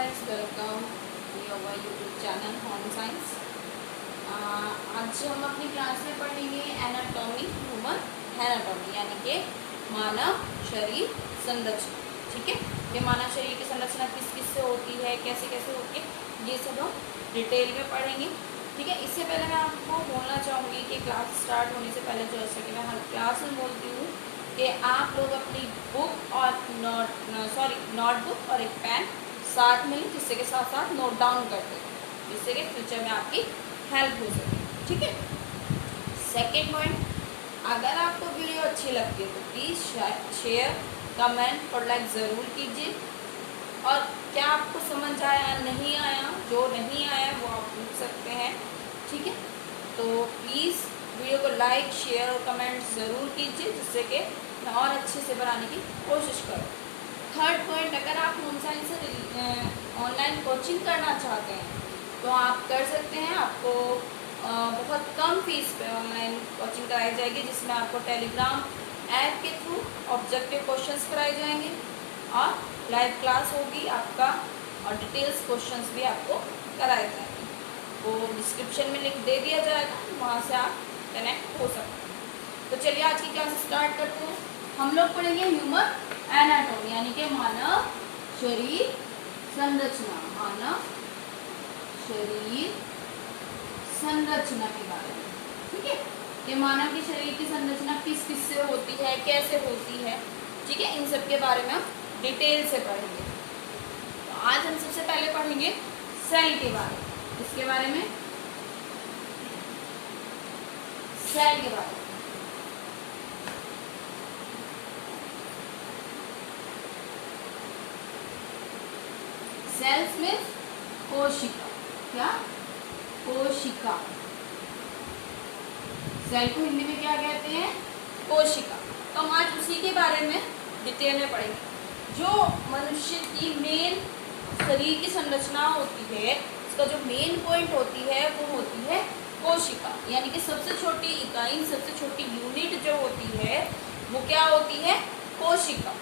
guys, welcome to our YouTube channel home science. आज हम अपनी क्लास में पढ़ेंगे एनाटॉमी, ह्यूमन एनाटॉमी यानी कि मानव शरीर संरचना। ठीक है, ये मानव शरीर की संरचना किस किस से होती है, कैसे कैसे होती है, ये सब हम डिटेल में पढ़ेंगे। ठीक है, इससे पहले मैं आपको बोलना चाहूँगी कि क्लास स्टार्ट होने से पहले जैसे कि मैं हर क्लास में बोलती हूँ कि आप लोग अपनी बुक और नोटबुक और एक पेन साथ में लें, जिससे के साथ साथ नोट डाउन करते हैं, जिससे कि फ्यूचर में आपकी हेल्प हो सके। ठीक है, सेकेंड पॉइंट, अगर आपको वीडियो अच्छी लगती है तो प्लीज़ शेयर, कमेंट और लाइक ज़रूर कीजिए। और क्या आपको समझ आया, नहीं आया, जो नहीं आया वो आप पूछ सकते हैं। ठीक है, तो प्लीज़ वीडियो को लाइक, शेयर और कमेंट ज़रूर कीजिए, जिससे कि मैं और अच्छे से बनाने की कोशिश करूँ। थर्ड पॉइंट, अगर आप होम साइंस से ऑनलाइन कोचिंग करना चाहते हैं तो आप कर सकते हैं। आपको बहुत कम फीस पे ऑनलाइन कोचिंग कराई जाएगी, जिसमें आपको टेलीग्राम ऐप के थ्रू ऑब्जेक्टिव क्वेश्चंस कराए जाएंगे और लाइव क्लास होगी आपका, और डिटेल्स क्वेश्चंस भी आपको कराए जाएंगे। वो डिस्क्रिप्शन में लिंक दे दिया जाएगा, वहाँ से आप कनेक्ट हो सकते हैं। तो चलिए आज की क्लास स्टार्ट करते हैं। हम लोग पढ़ेंगे ह्यूमन एनाटॉमी यानी कि मानव शरीर संरचना, मानव शरीर संरचना के बारे में। ठीक है, ये मानव के शरीर की संरचना किस किस से होती है, कैसे होती है, ठीक है, इन सब के बारे में हम डिटेल से पढ़ेंगे। तो आज हम सबसे पहले पढ़ेंगे सेल के बारे में। इसके बारे में, सेल के बारे में। सेल्स में कोशिका, क्या कोशिका, सेल को हिंदी में क्या कहते हैं, कोशिका। तो हम आज उसी के बारे में डिटेल में पढ़ेंगे। जो मनुष्य की मेन शरीर की संरचना होती है, उसका जो मेन पॉइंट होती है वो होती है कोशिका, यानी कि सबसे छोटी इकाई, सबसे छोटी यूनिट जो होती है वो क्या होती है, कोशिका,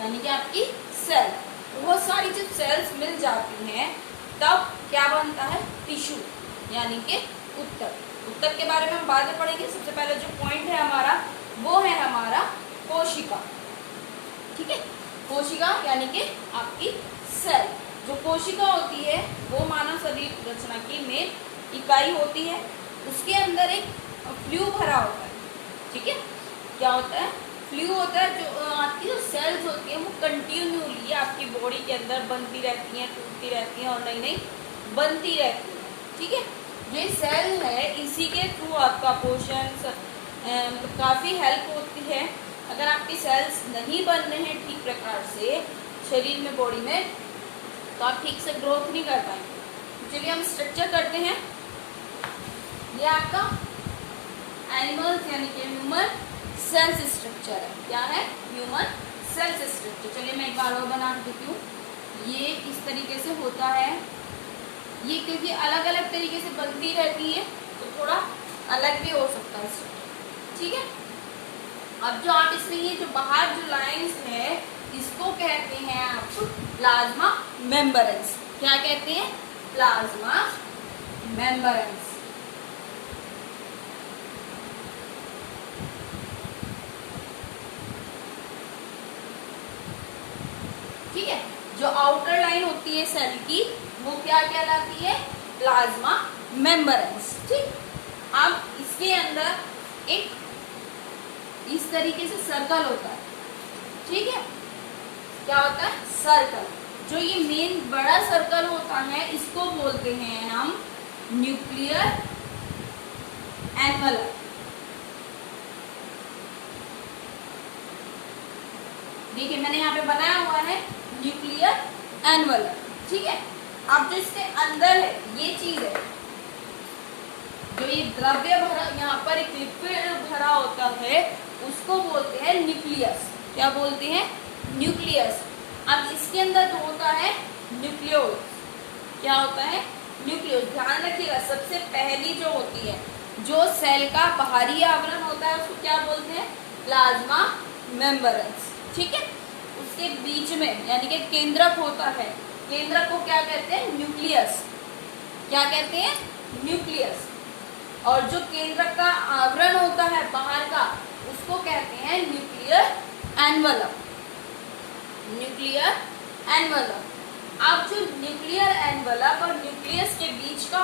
यानी कि आपकी सेल। बहुत सारी जब सेल्स मिल जाती हैं तब क्या बनता है, टिश्यू, यानी कि ऊतक। ऊतक के बारे में हम बाद में पढ़ेंगे। सबसे पहले जो पॉइंट है हमारा वो है हमारा कोशिका। ठीक है, कोशिका यानी कि आपकी सेल। जो कोशिका होती है वो मानव शरीर रचना की मेन इकाई होती है। उसके अंदर एक फ्लू भरा होता है। ठीक है, क्या होता है, फ्लू होता है। जो आपकी जो सेल्स होती है वो कंटिन्यूली आपकी बॉडी के अंदर बनती रहती हैं, टूटती रहती हैं और नई नई बनती रहती है। ठीक है, ये सेल है, इसी के थ्रू आपका पोषण काफ़ी हेल्प होती है। अगर आपकी सेल्स नहीं बन रहे हैं ठीक प्रकार से शरीर में, बॉडी में, तो आप ठीक से ग्रोथ नहीं कर पाएंगे। चलिए हम स्ट्रक्चर करते हैं। ये आपका एनिमल्स यानी कि ह्यूमन सेल्स स्ट्रक्चर है। क्या है, ह्यूमन सेल्स स्ट्रक्चर। चलिए मैं एक बार और बना देती हूँ। ये इस तरीके से होता है। ये क्योंकि अलग अलग तरीके से बनती रहती है तो थोड़ा अलग भी हो सकता है। ठीक है, अब जो आप इसमें ये जो बाहर जो लाइंस है इसको कहते हैं आप प्लाज्मा मेम्ब्रेन्स। क्या कहते हैं, प्लाज्मा मेम्ब्रेन्स। ठीक है, जो आउटर लाइन होती है सेल की वो क्या कहलाती है, प्लाज्मा मेम्ब्रेन्स। ठीक, अब इसके अंदर एक इस तरीके से सर्कल होता है। ठीक है, क्या होता है, सर्कल। जो ये मेन बड़ा सर्कल होता है इसको बोलते हैं हम न्यूक्लियर एनवलप। देखिए मैंने यहाँ पे बनाया हुआ है न्यूक्लियर एनवलप। ठीक है, अब जो इसके अंदर है ये चीज है, जो ये द्रव्य भरा, यहाँ पर एक लिक्विड भरा होता है, उसको बोलते हैं न्यूक्लियस। क्या बोलते हैं, न्यूक्लियस। अब इसके अंदर जो होता है न्यूक्लियोस। क्या होता है, न्यूक्लियोस। ध्यान रखिएगा, सबसे पहली जो होती है, जो सेल का बाहरी आवरण होता है उसको क्या बोलते हैं, प्लाज्मा मेम्ब्रेन्स। ठीक है, उसके बीच में यानी कि केंद्रक होता है, केंद्रक को क्या कहते हैं? न्यूक्लियस। क्या कहते हैं? न्यूक्लियस। और जो केंद्रक का आवरण होता है बाहर का, उसको कहते हैं न्यूक्लियर एनवलप। Nuclear envelope. अब जो न्यूक्लियर एनवलप और न्यूक्लियस के बीच का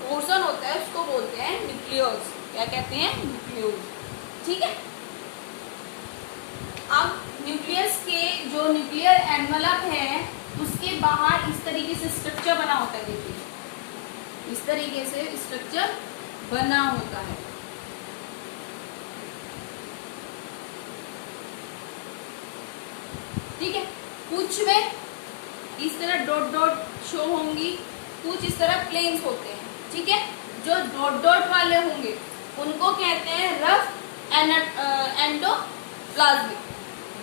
पोर्शन होता है उसको बोलते हैं न्यूक्लियोज। क्या कहते हैं? न्यूक्लियोज। ठीक है। अब न्यूक्लियस के जो न्यूक्लियर एनवलप है उसके बाहर इस तरीके से स्ट्रक्चर बना होता है। देखिए, इस तरीके से स्ट्रक्चर बना होता है। ठीक है। कुछ में इस तरह डॉट डॉट शो होंगी, कुछ इस तरह प्लेन्स होते हैं। ठीक है। जो डॉट डॉट वाले होंगे उनको कहते हैं रफ एंडोप्लाज्मिक।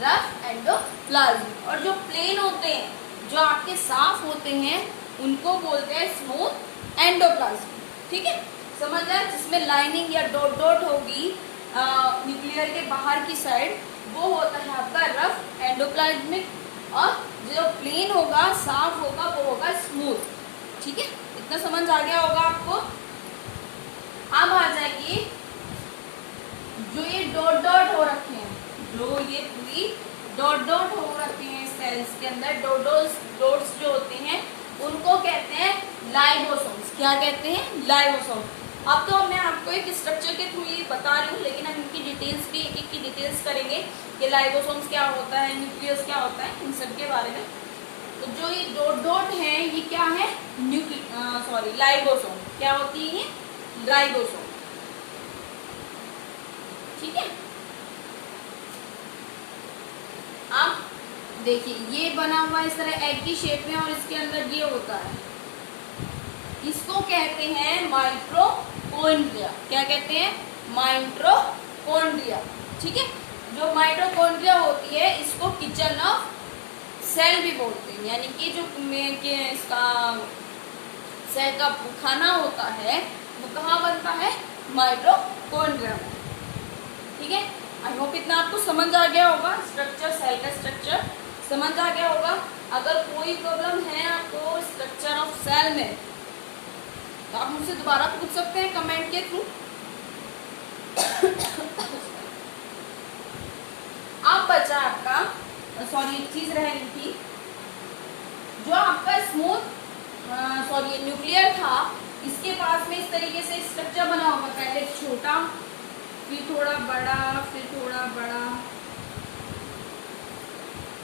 Rough endoplasmic. और जो प्लेन होते हैं, जो आपके साफ होते हैं, उनको बोलते हैं स्मूथ एंडोप्लाज्मिक। ठीक है, समझ आया? जिसमें लाइनिंग या डॉट डॉट होगी न्यूक्लियर के बाहर की साइड, वो होता है आपका रफ एंडोप्लाज्मिक। और जो प्लेन होगा, साफ होगा, वो होगा स्मूथ। ठीक है, इतना समझ आ गया होगा आपको। अब आ जाइए, जो ये डॉट डॉट हो रखे हैं, जो ये पूरी डॉट डॉट हो रखे हैं सेल्स के अंदर, डॉट्स जो होते हैं उनको कहते हैं लाइबोसोम्स। क्या कहते हैं? लाइबोसोम। अब तो मैं आपको एक स्ट्रक्चर के थ्रू ये बता रही हूँ, लेकिन हम इनकी डिटेल्स भी एक एक की डिटेल्स करेंगे कि लाइबोसोम्स क्या होता है, न्यूक्लियस क्या होता है, इन सब के बारे में। तो जो ये डॉट डॉट है ये क्या है? लाइबोसोम। क्या होती है ये? लाइबोसोम। ठीक है। अब देखिए, ये बना हुआ इस तरह एग की शेप में और इसके अंदर ये होता है, इसको कहते हैं माइटोकॉन्ड्रिया। क्या कहते हैं? माइटोकॉन्ड्रिया। ठीक है। जो माइटोकॉन्ड्रिया होती है इसको किचन ऑफ सेल भी बोलते हैं, यानी कि जो इसका सेल का खाना होता है वो कहाँ बनता है? माइटोकॉन्ड्रिया में। ठीक है। आई होप इतना आपको समझ आ गया होगा। स्ट्रक्चर, सेल का स्ट्रक्चर समझ आ गया होगा। अगर कोई प्रॉब्लम है आपको स्ट्रक्चर ऑफ सेल में, तो आप मुझसे दोबारा पूछ सकते हैं कमेंट के थ्रू। अब बचा आपका, एक चीज रह गई थी, जो आपका न्यूक्लियर था, इसके पास में इस तरीके से स्ट्रक्चर बना होगा। पहले छोटा, फिर थोड़ा बड़ा, फिर थोड़ा बड़ा।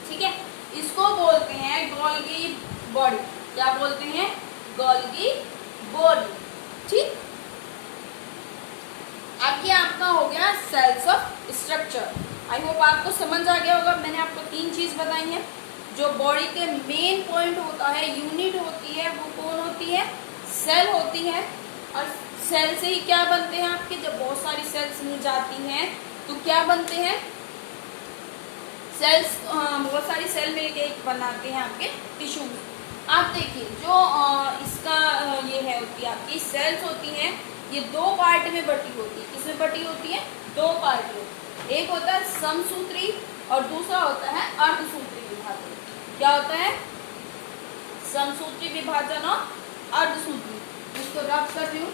ठीक है। इसको बोलते हैं गोल्गी बॉडी। क्या बोलते हैं? Golgi body. ठीक। अब ये आपका हो गया cells of structure. I hope आपको समझ आ गया होगा। मैंने आपको 3 चीज बताई हैं। जो बॉडी के मेन पॉइंट होता है, यूनिट होती है, वो कौन होती है? सेल होती है। और सेल से ही क्या बनते हैं आपके? जब बहुत सारी सेल्स मिल जाती हैं तो क्या बनते हैं? सेल्स, बहुत सारी सेल मिलके एक बनाते हैं आपके टिश्यू। आप देखिए, जो इसका ये है होती है आपकी सेल्स होती हैं, ये 2 पार्ट में बटी होती है। किसमें बटी होती है? 2 पार्ट में। एक होता है समसूत्री और दूसरा होता है अर्धसूत्री विभाजन। क्या होता है? समसूत्री विभाजन और अर्धसूत्री। इसको रब कर रही हूँ।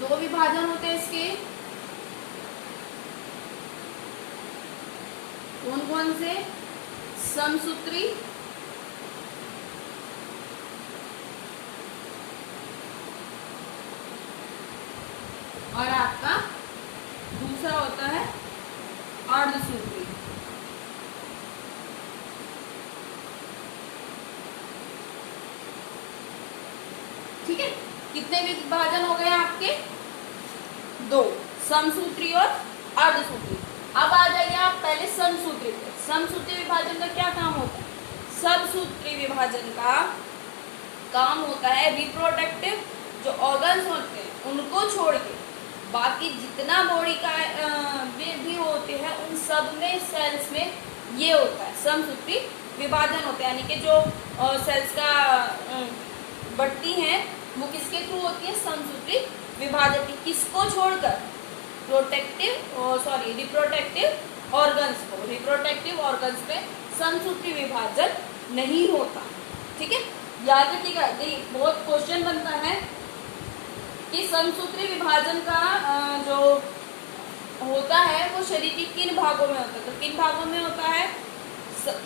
दो विभाजन होते हैं इसके। कौन कौन से? समसूत्री और आपका दूसरा होता है अर्धसूत्री। ठीक है। कितने विभाजन हो गए आपके? 2, समसूत्री और अर्धसूत्री। अब आ जाइए आप पहले समसूत्री पे। समसूत्री विभाजन का क्या काम होता है? समसूत्री विभाजन का काम होता है रिप्रोडक्टिव जो ऑर्गन्स होते हैं उनको छोड़ के बाकी जितना बॉडी का भी होते हैं उन सब में सेल्स में ये होता है समसूत्री विभाजन होता है। यानी कि जो सेल्स का बढ़ती हैं वो किसके थ्रू होती है, समसूत्री विभाजन की। किसको छोड़कर, रिप्रोडक्टिव ऑर्गन्स को। रिप्रोडक्टिव ऑर्गन्स पे समसूत्री विभाजन नहीं होता। ठीक है, याद रखिएगा। बहुत क्वेश्चन बनता है कि समसूत्री विभाजन का जो होता है वो शरीर के किन भागों में होता है। तो किन भागों में होता है,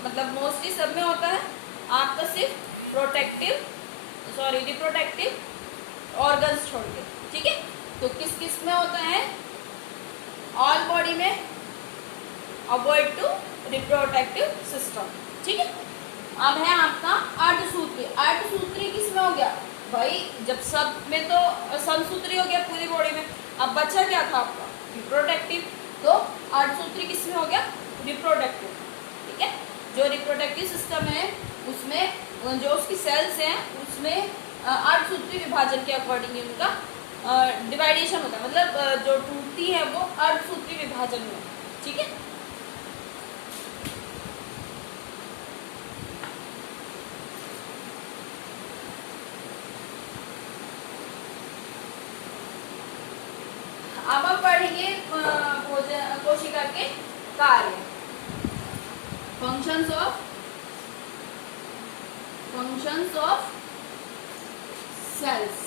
मतलब मोस्टली सब में होता है, आपका सिर्फ रिप्रोडक्टिव ऑर्गन्स छोड़ के। ठीक है, तो किस किस में होता है, ऑल बॉडी में, अवॉइड टू रिप्रोडक्टिव सिस्टम। ठीक है, अब है आपका अर्धसूत्री। अर्धसूत्री किस में हो गया भाई, जब सब में तो समसूत्री हो गया पूरी बॉडी में, अब बचा क्या था आपका, रिप्रोडक्टिव। तो अर्धसूत्री किस में हो गया, रिप्रोडक्टिव। ठीक है, जो रिप्रोडक्टिव सिस्टम है उसमें जो उसकी सेल्स हैं उसमें अर्धसूत्री विभाजन के अकॉर्डिंग उनका डिवाइडेशन होता है, मतलब जो टूटती है वो अर्धसूत्री विभाजन में। ठीक है, अब हम पढ़ेंगे कोशिका के कार्य, functions of cells.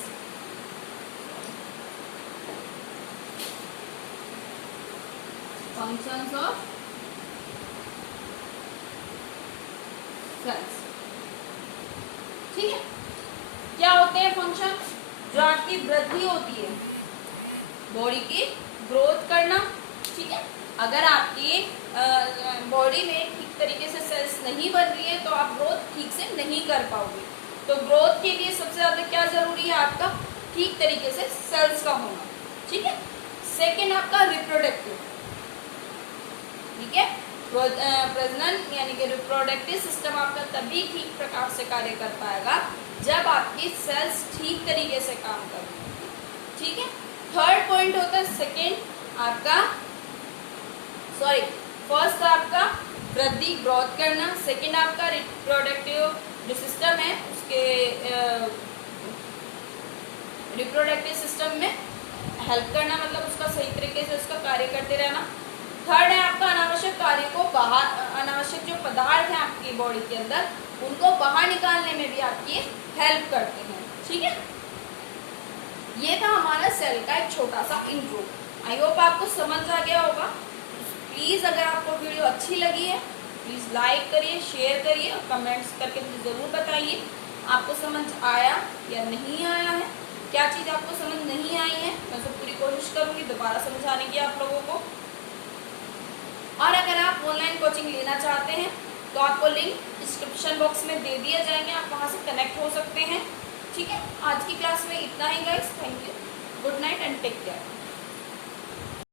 Functions of cells. ठीक है, क्या होते हैं फंक्शन, जो आपकी वृद्धि होती है, बॉडी की ग्रोथ करना। ठीक है, अगर आपकी बॉडी में ठीक तरीके से सेल्स नहीं बन रही है तो आप ग्रोथ ठीक से नहीं कर पाओगे। तो ग्रोथ के लिए सबसे ज़्यादा क्या ज़रूरी है, आपका ठीक तरीके से सेल्स का होना। ठीक है, सेकेंड आपका रिप्रोडक्टिव। ठीक है, प्रजनन यानी कि रिप्रोडक्टिव सिस्टम आपका तभी ठीक प्रकार से कार्य कर पाएगा जब आपकी सेल्स ठीक तरीके से काम करें। ठीक है, थर्ड पॉइंट होता है सेकेंड आपका, फर्स्ट आपका वृद्धि ग्रोथ करना, सेकेंड आपका रिप्रोडक्टिव जो सिस्टम है उसके रिप्रोडक्टिव सिस्टम में हेल्प करना, मतलब उसका सही तरीके से उसका कार्य करते रहना। थर्ड है आपका अनावश्यक कार्य को बाहर, अनावश्यक जो पदार्थ हैं आपकी बॉडी के अंदर उनको बाहर निकालने में भी आपकी हेल्प करते हैं। ठीक है, ये था हमारा सेल का एक छोटा सा इंट्रो। आई होप आपको समझ आ गया होगा। प्लीज़ अगर आपको वीडियो अच्छी लगी है प्लीज़ लाइक करिए, शेयर करिए और कमेंट्स करके मुझे ज़रूर बताइए आपको समझ आया या नहीं आया है, क्या चीज़ आपको समझ नहीं आई है। मैं सब पूरी कोशिश करूँगी दोबारा समझाने की आप लोगों को। और अगर आप ऑनलाइन कोचिंग लेना चाहते हैं तो आपको लिंक डिस्क्रिप्शन बॉक्स में दे दिया जाएंगे, आप वहाँ से कनेक्ट हो सकते हैं। ठीक है, आज की क्लास में इतना ही guys, thank you, good night and take care.